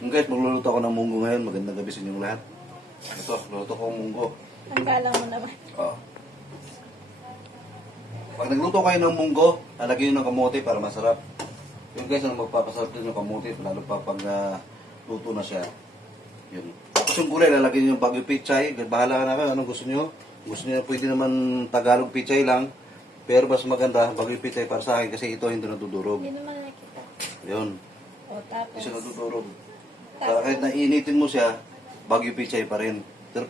Guys, magluluto ako ng munggo ngayon. Magandang gabi sa inyong lahat. Ito, luluto ko ng munggo. Ang galang mo naman. Oh. Pag nagluto kayo ng munggo, lalagyan nyo ng kamote para masarap. Yun guys, ang magpapasarap din yung kamote, lalo pa pag luto na siya. Yun. Tapos yung gulay, lalagyan nyo yung bagyo pichay. Bahala na kayo, anong gusto nyo. Gusto nyo pwede naman Tagalog pichay lang. Pero mas maganda, bagyo pichay para sa akin kasi ito hindi nadudurog. Hindi naman nakita. Yun. O tapos. Hindi siya nadudurog. Para kahit nainitin mo siya, bagyo pichay pa rin. Pero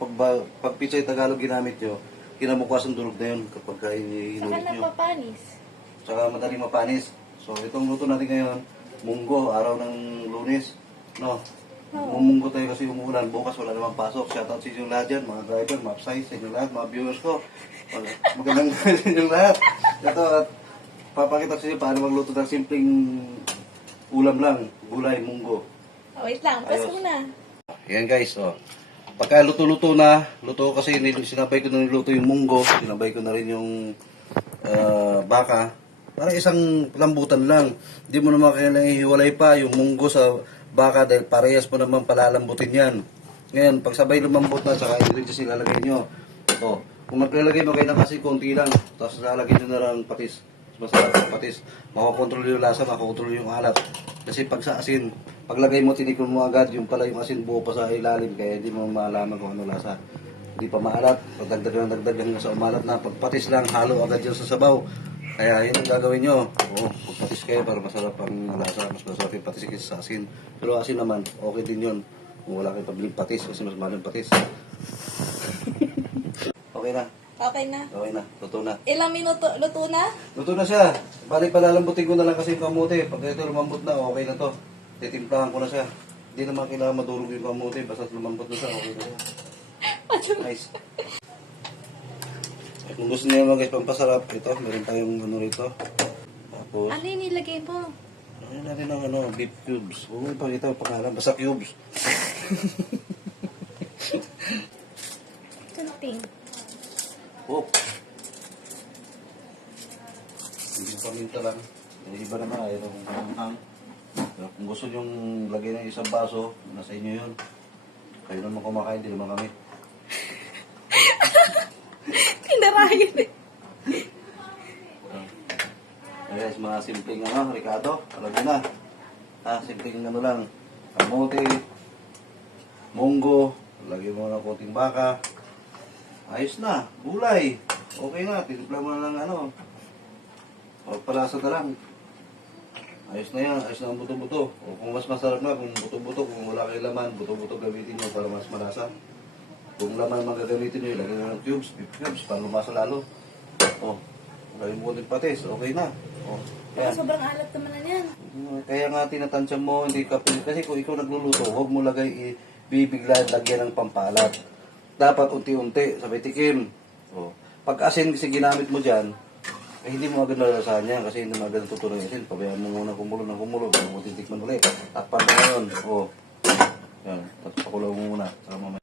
pag pichay Tagalog ginamit nyo, kinabukasan durog na yun kapag hinulit Saka nyo. napapanis. Saka madaling mapanis. So itong luto natin ngayon, munggo, araw ng Lunes. No? Mumunggo tayo kasi umuulan. Bukas wala namang pasok. Shoutout sa inyong lahat dyan, mga driver, mapsay sa inyong lahat, mga viewers ko. Magandang gabi sa inyong lahat. Ito, at papakita ko sa inyo paano magluto ng simpleng ulam lang, gulay, munggo. O, wait lang. Pas Ayos. muna. Yan guys, oh. Pagka luto-luto na, luto ko kasi sinabay ko na niluto yung munggo, sinabay ko na rin yung baka. Parang isang lambutan lang. Hindi mo naman kailangan ihiwalay pa yung munggo sa baka dahil parehas mo naman palalambutin yan. Ngayon, pag sabay lumambot na, saka ingredients ilalagay nyo. Ito, kung maglalagay mo kayo ng kasi konti lang, tapos lalagay nyo na lang patis. Masarap ang patis. Makakontrol yung lasa, makakontrol yung alat. Kasi pag sa asin, paglagay mo, tinikon mo agad, yung pala yung asin buo pa sa ilalim, kaya hindi mo malaman kung ano lasa. Hindi pa maalat, pagdagdag ng dagdag hanggang sa umalat na. Pagpatis lang, halo agad yan sa sabaw. Kaya yun ang gagawin nyo. Pagpatis kayo para masarap ang lasa, mas masarap yung patis kaysa sa asin. Pero asin naman, okay din yun. Kung wala kayong pabiling patis, kasi mas mahal yung patis. Okay na. Okay na. Okay na, luto na. Ilang minuto luto na? Luto na siya. Bali palalambutin ko na lang kasi yung kamote. Pag ito lumambot na, okay na to. Titimplahan ko na siya. Hindi naman kailangan madurog yung kamote. Basta lumambot na siya, okay na siya. Nice. At kung gusto niyo guys pampasarap, ito, meron tayong ano rito. Tapos, Ano yung nilagay mo? ano natin ng beef cubes. Huwag mo ipakita yung pangalan, basta cubes. Kunting. Oh. Hindi paminta lang. Yung iba naman ayaw kung kamanghang. Pero kung gusto nyong lagay ng isang baso, nasa inyo yun. Kayo naman kumakain, di naman kami. Pinarayan eh. Guys, mga simpleng Ricardo, alam nyo na. Simpleng lang. Kamote, munggo, lagyan mo ng konting baka. Ayos na, gulay. Okay na, tinimpla mo na lang palasa na lang. Ayos na yan, ayos na ang buto-buto. O kung mas masarap na, kung buto-buto, kung wala kayong laman, buto-buto gamitin nyo para mas malasa. Kung laman magagamitin nyo, ilagay nyo ng cubes, beef cubes, para lumasa lalo. O, lagay mo konting patis, okay na. O, yan. Sobrang alat naman na yan. Kaya nga tinatansya mo, hindi ka pilit. Kasi kung ikaw nagluluto, huwag mo bibigla lagyan ng pampalat. Dapat unti-unti, sabay tikim. O, pag asin kasi ginamit mo dyan, hindi mo agad nalalasahan yan kasi hindi mo agad natutunan yung asin. Pabayaan mo muna kumulo ng kumulo, bago mo titikman ulit. Takpan mo ngayon. O, yan, tapos pakulo mo muna. Saka mamaya.